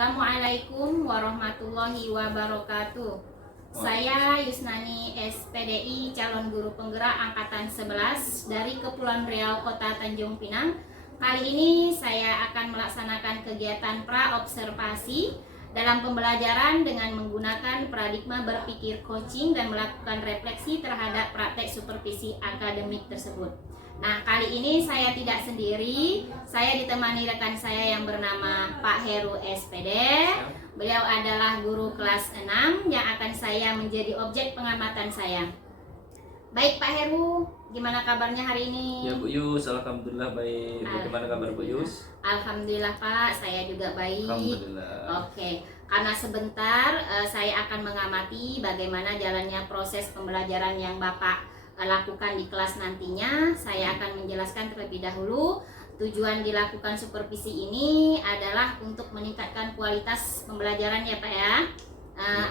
Assalamualaikum warahmatullahi wabarakatuh. Saya Yusnani SPDI, calon guru penggerak angkatan 11 dari Kepulauan Riau, Kota Tanjung Pinang. Kali ini saya akan melaksanakan kegiatan pra-observasi dalam pembelajaran dengan menggunakan paradigma berpikir coaching dan melakukan refleksi terhadap praktek supervisi akademik tersebut. Nah, kali ini saya tidak sendiri, saya ditemani rekan saya yang bernama Pak Heru SPD. Beliau adalah guru kelas 6 yang akan saya menjadi objek pengamatan saya. Baik Pak Heru, gimana kabarnya hari ini? Ya Bu Yus, alhamdulillah baik. Bagaimana kabar Bu Yus? Alhamdulillah Pak, saya juga baik. Alhamdulillah. Oke, karena sebentar saya akan mengamati bagaimana jalannya proses pembelajaran yang Bapak lakukan di kelas nantinya. Saya akan menjelaskan terlebih dahulu. Tujuan dilakukan supervisi ini adalah untuk meningkatkan kualitas pembelajaran ya Pak ya.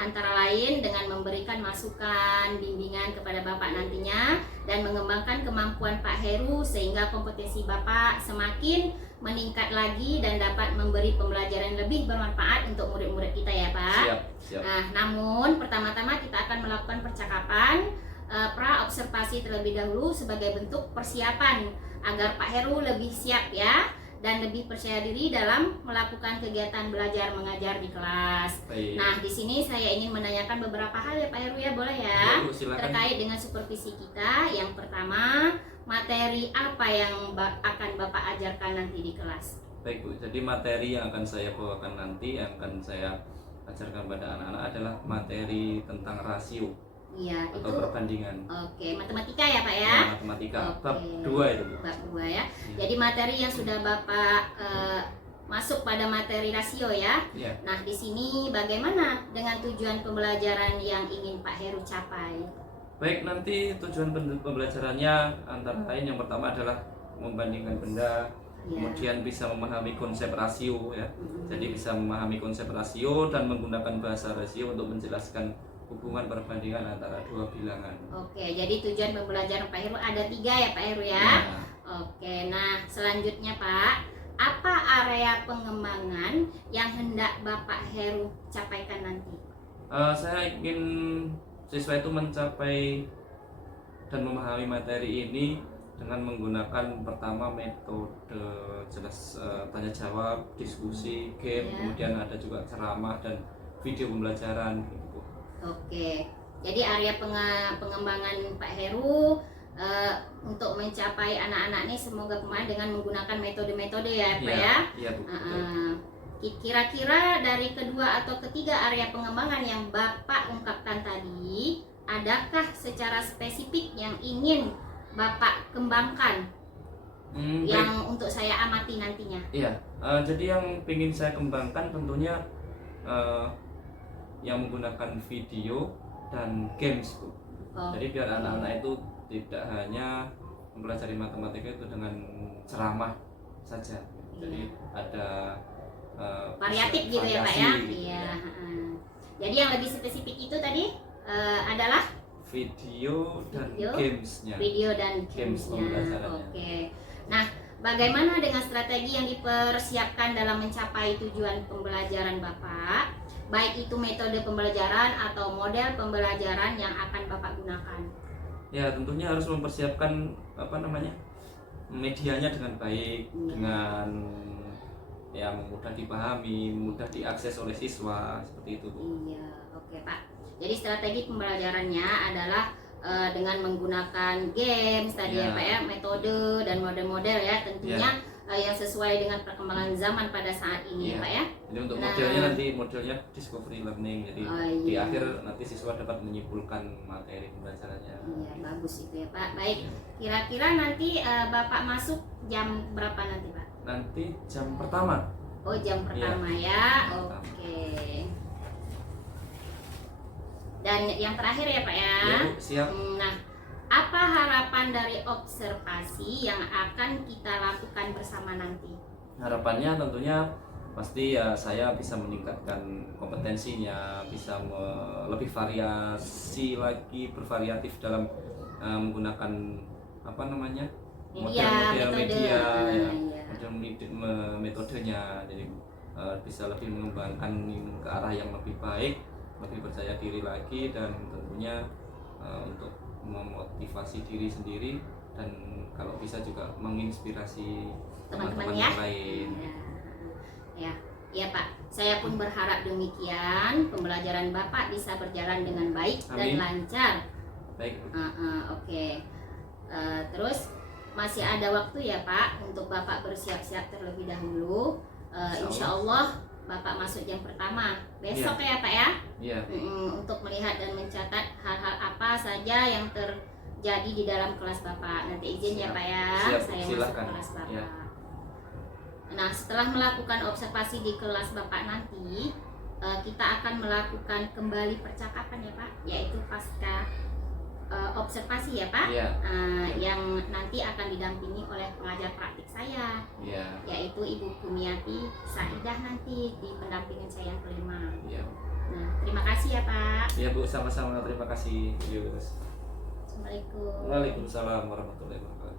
Antara lain dengan memberikan masukan, bimbingan kepada Bapak nantinya dan mengembangkan kemampuan Pak Heru sehingga kompetensi Bapak semakin meningkat lagi dan dapat memberi pembelajaran lebih bermanfaat untuk murid-murid kita ya Pak. Siap. Nah, namun pertama-tama kita akan melakukan percakapan pra-observasi terlebih dahulu sebagai bentuk persiapan agar Pak Heru lebih siap ya dan lebih percaya diri dalam melakukan kegiatan belajar mengajar di kelas. Baik. Nah, di sini saya ingin menanyakan beberapa hal ya Pak Heru ya, boleh ya? Bu, silakan. Terkait dengan supervisi kita. Yang pertama, materi apa yang akan Bapak ajarkan nanti di kelas? Baik Bu, jadi materi yang akan saya bawakan nanti, yang akan saya ajarkan pada anak-anak adalah materi tentang rasio Iya, atau itu perbandingan. Oke, matematika ya Pak ya? Matematika, Oke. bab 2 itu Bu. Bab 2 ya. Iya. Jadi materi yang sudah Bapak masuk pada materi rasio ya. Iya. Nah, di sini bagaimana dengan tujuan pembelajaran yang ingin Pak Heru capai? Baik, nanti tujuan pembelajarannya antara lain yang pertama adalah membandingkan benda, Ya. kemudian bisa memahami konsep rasio ya. Mm-mm. Jadi bisa memahami konsep rasio dan menggunakan bahasa rasio untuk menjelaskan hubungan perbandingan antara dua bilangan. Oke, jadi tujuan pembelajaran Pak Heru ada 3 ya Pak Heru ya. Nah, Oke, nah selanjutnya Pak, apa area pengembangan yang hendak Bapak Heru capaikan nanti? saya ingin siswa itu mencapai dan memahami materi ini dengan menggunakan pertama metode jelas tanya jawab, diskusi, game, Ya. kemudian ada juga ceramah dan video pembelajaran gitu. Oke, jadi area pengembangan Pak Heru untuk mencapai anak-anak ini semoga kemarin dengan menggunakan metode-metode ya Pak ya. Iya Bu. Betul. Kira-kira dari kedua atau ketiga area pengembangan yang Bapak ungkapkan tadi, adakah secara spesifik yang ingin Bapak kembangkan yang untuk saya amati nantinya? Iya, jadi yang ingin saya kembangkan tentunya yang menggunakan video dan games Bu. Oh, Jadi biar anak-anak itu tidak hanya mempelajari matematika itu dengan ceramah saja. Jadi ada variatif gitu ya Pak ya? variasi gitu Iya. Jadi yang lebih spesifik itu tadi adalah video dan Video. gamesnya. video dan Games gamesnya. pembelajarannya. Oke. Nah, bagaimana dengan strategi yang dipersiapkan dalam mencapai tujuan pembelajaran Bapak? Baik itu metode pembelajaran atau model pembelajaran yang akan Bapak gunakan. Ya tentunya harus mempersiapkan medianya dengan baik, Iya. dengan yang mudah dipahami, mudah diakses oleh siswa seperti itu Bu. Iya, oke Pak. Jadi strategi pembelajarannya adalah dengan menggunakan games tadi ya Ya. Pak ya, metode dan model-model ya tentunya yang sesuai dengan perkembangan zaman pada saat ini ya Iya. Pak ya. Jadi untuk Nah. modelnya discovery learning. Jadi Oh, di iya. akhir nanti siswa dapat menyimpulkan materi pembelajarannya. Iya, bagus itu ya Pak. Baik, Iya. kira-kira nanti Bapak masuk jam berapa nanti Pak? Nanti jam pertama. Oh, jam pertama ya. Pertama. Oke. Dan yang terakhir ya Pak ya. Ya Bu, siap. Nah, apa harapan dari observasi yang akan kita lakukan bersama nanti? Harapannya tentunya pasti ya saya bisa meningkatkan kompetensinya, bisa lebih variasi lagi, bervariatif dalam menggunakan model-model Metode. media ya, Iya. model metodenya. Jadi bisa lebih mengembangkan ke arah yang lebih baik, lebih percaya diri lagi, dan tentunya untuk memotivasi diri sendiri, dan kalau bisa juga menginspirasi teman-teman ya. yang lain. Ya Pak, saya pun berharap demikian, pembelajaran Bapak bisa berjalan dengan baik. Amin. Dan lancar. Baik. Oke. Terus masih ada waktu ya Pak untuk Bapak bersiap-siap terlebih dahulu. Insya Allah Bapak masuk jam pertama besok ya Pak ya. Iya. Untuk melihat dan mencatat hal-hal apa saja yang terjadi di dalam kelas Bapak. Nanti izin ya Pak ya. Siap, saya silakan. masuk kelas Bapak. Ya. Nah, setelah melakukan observasi di kelas Bapak nanti, kita akan melakukan kembali percakapan ya Pak, yaitu pasca observasi ya Pak. Ya. Yang nanti akan didampingi oleh pengajar praktik saya, yaitu Ibu Kumiati Saidah nanti di pendampingan saya yang kelima. Ya. Nah, terima kasih ya Pak. Ya Bu, sama-sama, terima kasih. Assalamualaikum. Waalaikumsalam warahmatullahi wabarakatuh.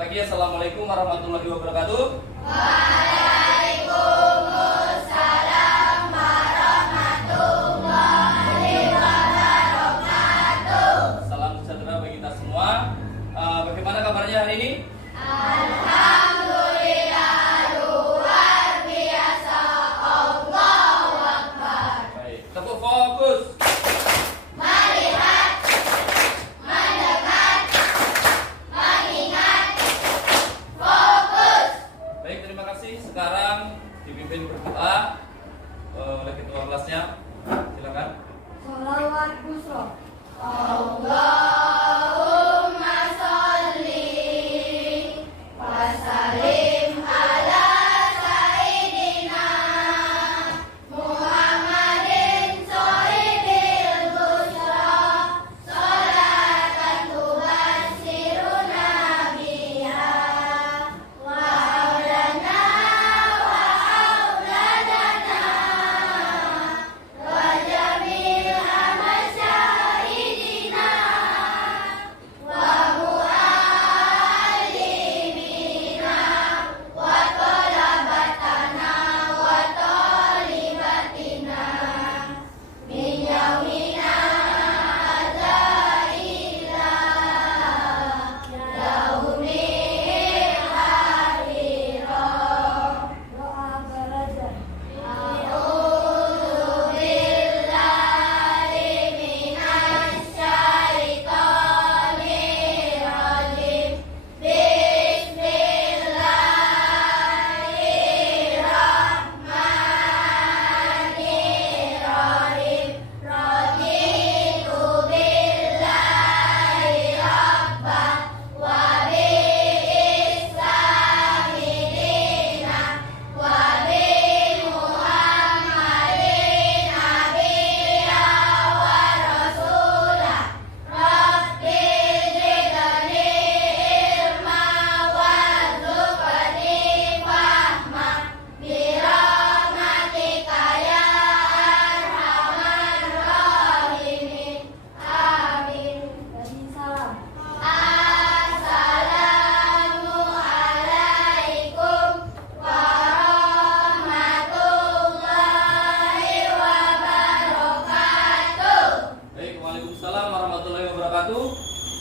Lagi, assalamualaikum warahmatullahi wabarakatuh. Waalaikumsalam warahmatullahi wabarakatuh. Salam sejahtera bagi kita semua. Bagaimana kabarnya hari ini? Alhamdulillah, luar biasa. Allahu Akbar. Baik, tepuk fokus. Sekarang dipimpin berdoa oleh ketua kelasnya. Silakan. Sholawat busro. Allahumma sholli wa sallim ala sayyidina Muhammadin sohibil busra sholatan tubassiruna biha wa aulana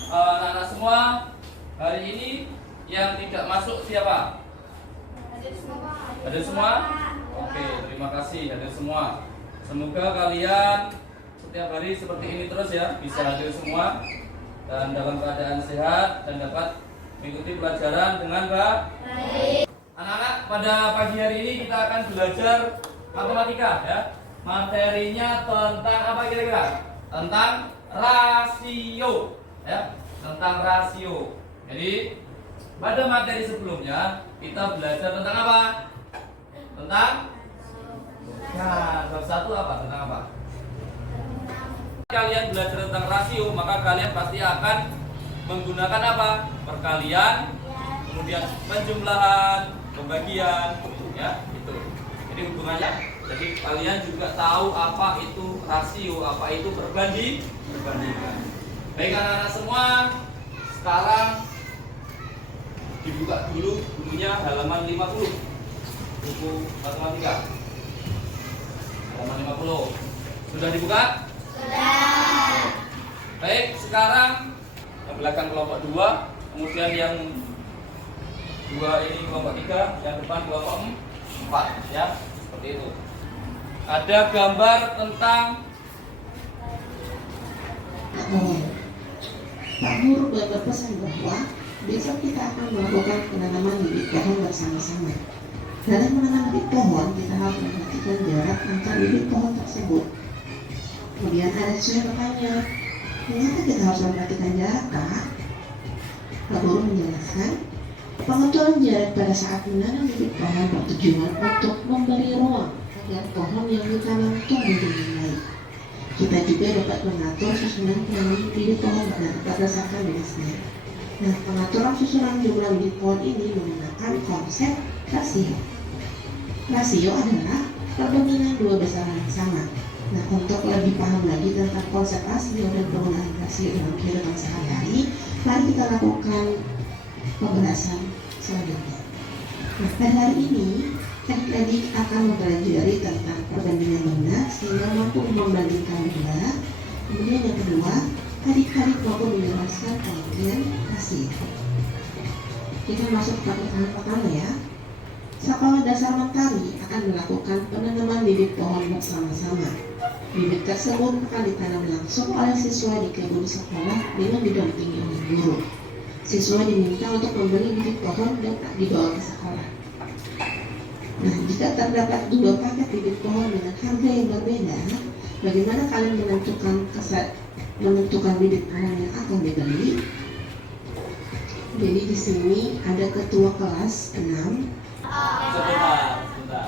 Anak-anak semua, hari ini yang tidak masuk siapa? Hadir semua? Oke, terima kasih hadir semua. Semoga kalian setiap hari seperti ini terus ya, bisa hadir semua dan dalam keadaan sehat dan dapat mengikuti pelajaran dengan baik. Anak-anak, pada pagi hari ini kita akan belajar matematika ya. Materinya tentang apa kira-kira? Tentang rasio ya, tentang rasio. Jadi pada materi sebelumnya kita belajar tentang apa? Tentang bab 1 apa? Tentang apa? Kalian belajar tentang rasio, maka kalian pasti akan menggunakan apa? Perkalian, kemudian penjumlahan, pembagian, ya, itu. Jadi hubungannya, jadi kalian juga tahu apa itu rasio, apa itu perbandingan. Baik anak-anak semua, sekarang dibuka dulu bukunya halaman 50, buku matematika halaman 50. Sudah dibuka? Sudah. Baik, sekarang yang belakang kelompok 2, kemudian yang 2 ini kelompok 3, yang depan kelompok 4, ya, seperti itu. Ada gambar tentang Pak Guru berpesan bahwa besok kita akan melakukan penanaman bibit pohon bersama-sama. Dalam menanam bibit pohon, kita harus memperhatikan jarak antar bibit pohon tersebut. Kemudian ada siswa bertanya, mengapa kita harus memperhatikan jarak, Kak? Pak Guru menjelaskan, pengaturan jarak pada saat menanam bibit pohon bertujuan untuk memberi ruang agar pohon yang ditanam tumbuh dengan baik. Kita juga dapat mengatur susunan penanaman bibit pohon berdasarkan jenisnya. Nah, pengaturan susunan jumlah bibit pohon ini menggunakan konsep rasio. Rasio adalah perbandingan dua besaran yang sama. Nah, untuk lebih paham lagi tentang konsep rasio dan penggunaan rasio dalam kehidupan sehari-hari, mari kita lakukan pembahasan selanjutnya. Nah, pada hari ini adik-adik akan mempelajari tentang perbandingan benar sehingga mampu membandingkan dua. Kemudian yang kedua, adik-adik mampu menjelaskan pengertian rasio. Kita masuk ke pertanyaan pertama ya. Sekolah Dasar Mentari akan melakukan penanaman bibit pohon bersama-sama. Bibit tersebut akan ditanam langsung oleh siswa di kebun sekolah dengan didampingi oleh guru. Siswa diminta untuk membeli bibit pohon dan dibawa ke sekolah. Nah, jika terdapat dua paket bibit pohon dengan harga yang berbeda, bagaimana kalian menentukan bibit pohon yang akan dibeli? Jadi di sini ada ketua kelas 6. sebentar.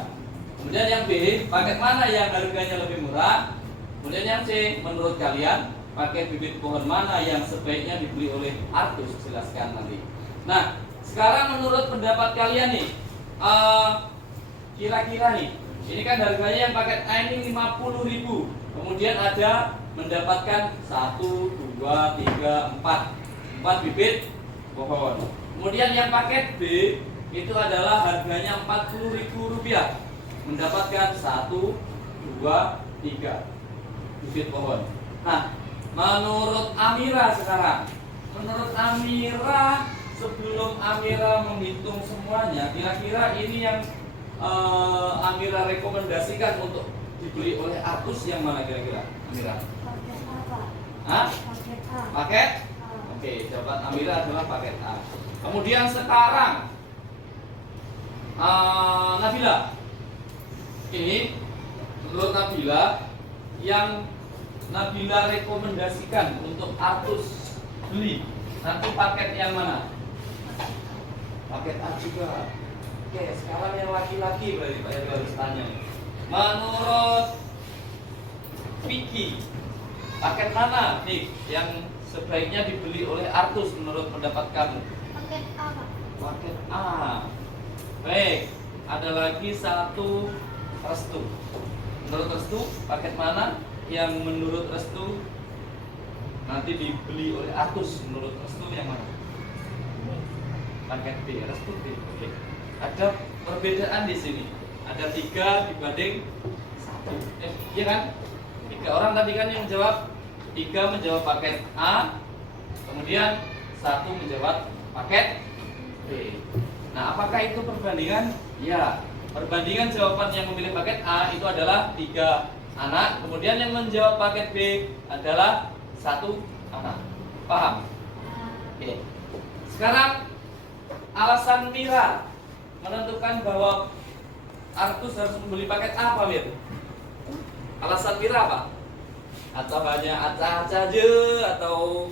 Kemudian yang B, paket mana yang harganya lebih murah? Kemudian yang C, menurut kalian paket bibit pohon mana yang sebaiknya dibeli oleh Artus? Jelaskan nanti. Nah, sekarang menurut pendapat kalian nih, kira-kira nih, ini kan harganya yang paket A ini 50.000. Kemudian ada mendapatkan 1, 2, 3, 4 bibit pohon. Kemudian yang paket B itu adalah harganya Rp40.000, mendapatkan 1, 2, 3 bibit pohon. Nah, menurut Amira sekarang, menurut Amira, sebelum Amira menghitung semuanya, kira-kira ini yang Amira rekomendasikan untuk dibeli oleh Artus yang mana kira-kira, Amira? Paket apa? Hah? Paket A. Paket? Oke, jawaban Amira adalah paket A. Kemudian sekarang Nabila, ini menurut Nabila yang Nabila rekomendasikan untuk Artus beli nanti paket yang mana? Paket A juga. Oke, sekarang yang laki-laki berarti Pak Heru harus tanya. Menurut Vicky, paket mana nih yang sebaiknya dibeli oleh Artus menurut pendapat kamu? Paket A. Paket A. Baik, ada lagi satu Restu. Menurut Restu, paket mana yang menurut Restu nanti dibeli oleh Artus? Menurut Restu yang mana? Paket B, Restu B. Oke. Ada perbedaan di sini. Ada 3 dibanding 1. Iya kan? 3 orang tadi kan yang jawab. 3 menjawab paket A, kemudian 1 menjawab paket B. Nah, apakah itu perbandingan? Ya, perbandingan jawaban yang memilih paket A itu adalah 3 anak, kemudian yang menjawab paket B adalah 1 anak. Paham? Oke. Sekarang alasan Mira menentukan bahwa Artus harus membeli paket A apa, Mir? Alasan Mira apa? Atau hanya acah-acah aja, atau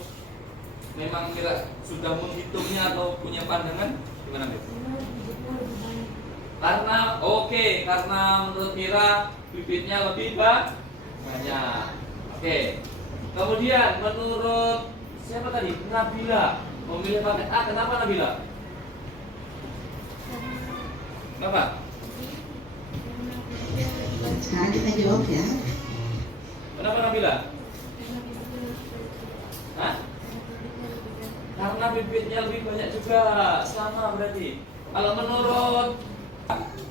memang Mira sudah menghitungnya atau punya pandangan? Gimana, Mir? Karena karena menurut Mira bibitnya lebih banyak. Oke. Kemudian menurut siapa tadi? Nabila memilih paket A. Kenapa Nabila? Kenapa? Sekarang kita jawab ya. Kenapa Nabila? Hah? Karena bibit profitnya lebih banyak juga, sama berarti. Kalau menurut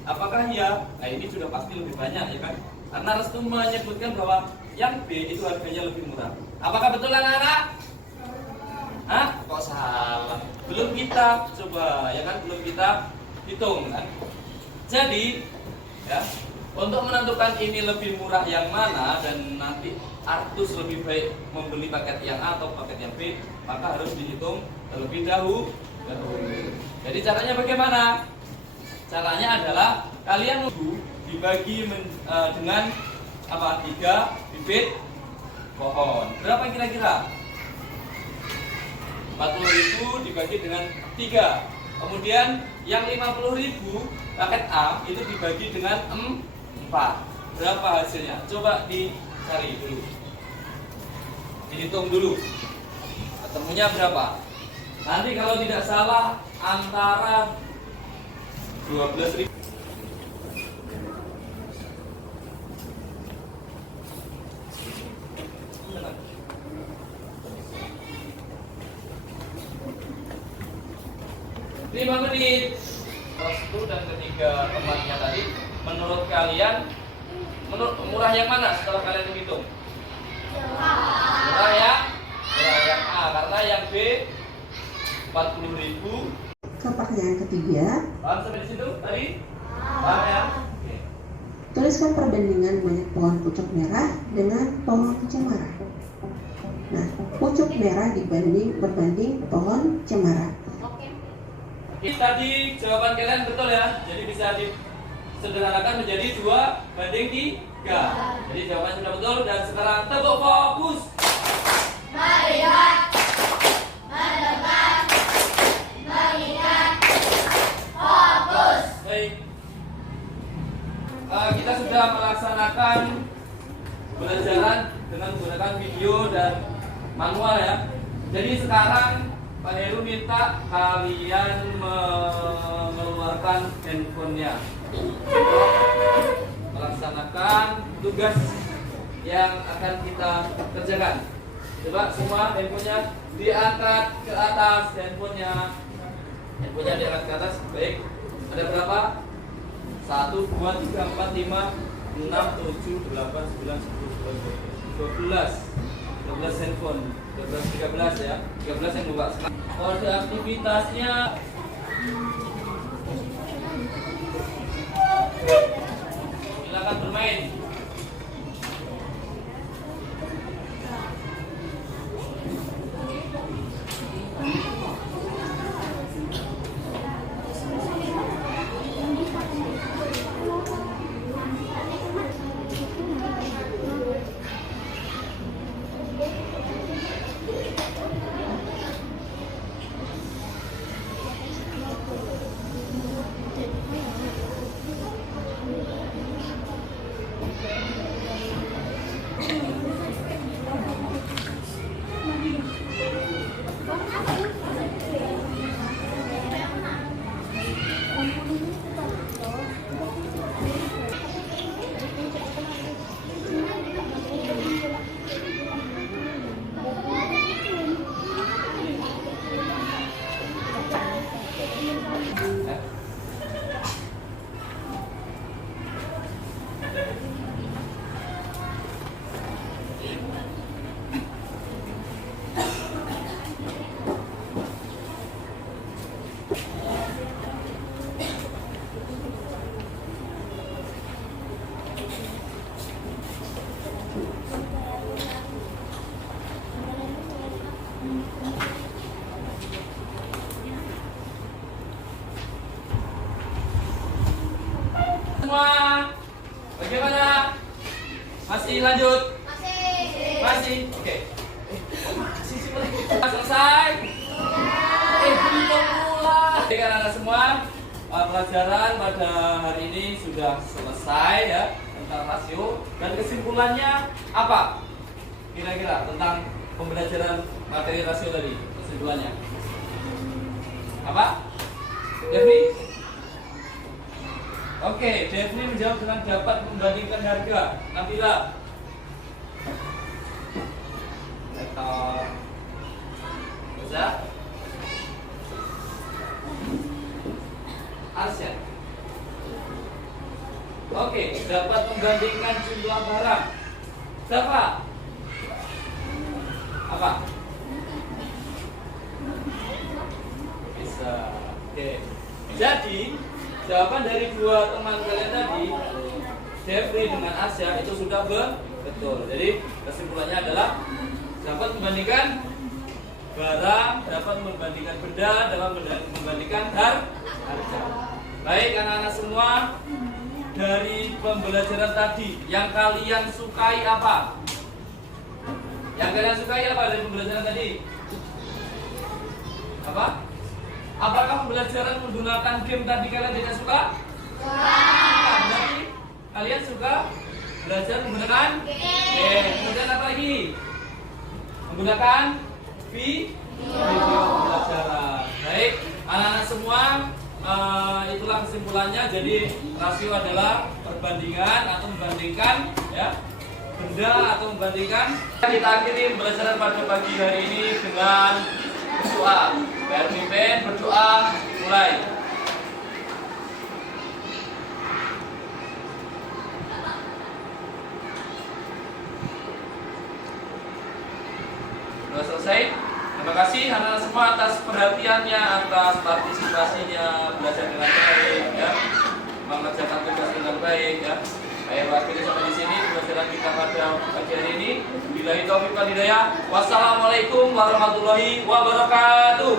apakah iya? Nah ini sudah pasti lebih banyak ya kan? Karena Restu menyebutkan bahwa yang B itu harganya lebih murah. Apakah betul anak-anak? Hah? Kok salah? Belum kita coba ya kan? Belum kita hitung kan? Jadi ya, untuk menentukan ini lebih murah yang mana dan nanti Artus lebih baik membeli paket yang A atau paket yang B, maka harus dihitung terlebih dahulu. Jadi caranya bagaimana? Caranya adalah kalian dibagi dengan apa? 3 bibit pohon. Berapa kira-kira? 40.000 dibagi dengan 3. Kemudian yang 50.000 paket A itu dibagi dengan 4. Berapa hasilnya? Coba dicari dulu. Dihitung dulu. Ketemunya berapa? Nanti kalau tidak salah antara 12.000. Lima menit. Restu dan ketiga temannya tadi, menurut kalian murah yang mana setelah kalian hitung? Murah yang A, karena yang B 40.000. Ke pertanyaan ketiga, Paham sampai di situ tadi? Paham ya? Oke. tuliskan perbandingan banyak pohon pucuk merah dengan pohon cemara. Nah, pucuk merah berbanding pohon cemara. Tadi jawaban kalian betul ya, jadi bisa disederhanakan menjadi 2:3. Jadi jawaban sudah betul dan sekarang tepuk fokus. Melihat, mendengar, mengingat, fokus. Baik. Kita sudah melaksanakan pembelajaran dengan menggunakan video dan manual ya. Jadi sekarang Pak Heru minta kalian mengeluarkan handphonenya untuk melaksanakan tugas yang akan kita kerjakan. Coba semua handphonenya diangkat ke atas, handphonenya diangkat ke atas. Baik, ada berapa? 1, 2, 3, 4, 5, 6, 7, 8, 9, 10, 11, 12 handphone. 13 ya, 13 yang buka sekarang. Kode aktivitasnya silakan bermain. Semua bagaimana? Masih lanjut? Masih? Oke. Masih sih, selesai? Belum mulai. Jadi anak-anak semua, pelajaran pada hari ini sudah selesai ya tentang rasio, dan kesimpulannya apa? Kira-kira tentang pembelajaran materi rasio tadi, kesimpulannya apa? Devi? Oke, Devni menjawab dengan dapat membandingkan harga. Nabila. Bisa? Arsya. Oke, dapat membandingkan jumlah barang. Siapa? Apa? Bisa. Oke. Jadi, jawaban dari dua teman kalian tadi, Jeffrey dengan Arsya, itu sudah betul. Jadi, kesimpulannya adalah dapat membandingkan barang, dapat membandingkan benda, dapat membandingkan harga. Baik, anak-anak semua, dari pembelajaran tadi yang kalian sukai apa? Yang kalian sukai apa dari pembelajaran tadi? Apa? Apakah pembelajaran menggunakan game tadi kalian tidak suka? Berarti kalian suka belajar menggunakan game. Kemudian apa lagi? Menggunakan video pembelajaran. Baik, anak-anak semua, itulah kesimpulannya. Jadi rasio adalah perbandingan atau membandingkan ya benda atau membandingkan. Kita akhiri pembelajaran pada pagi hari ini dengan berdoa. PR pimpin berdoa, mulai. Sudah selesai. Terima kasih anak-anak semua atas perhatiannya, atas partisipasinya, belajar dengan baik ya, mengerjakan tugas dengan baik ya. Saya akhiri sampai di sini pembelajaran kita pada pagi hari ini. Billahi taufiq wal hidayah. Wassalamualaikum warahmatullahi wabarakatuh.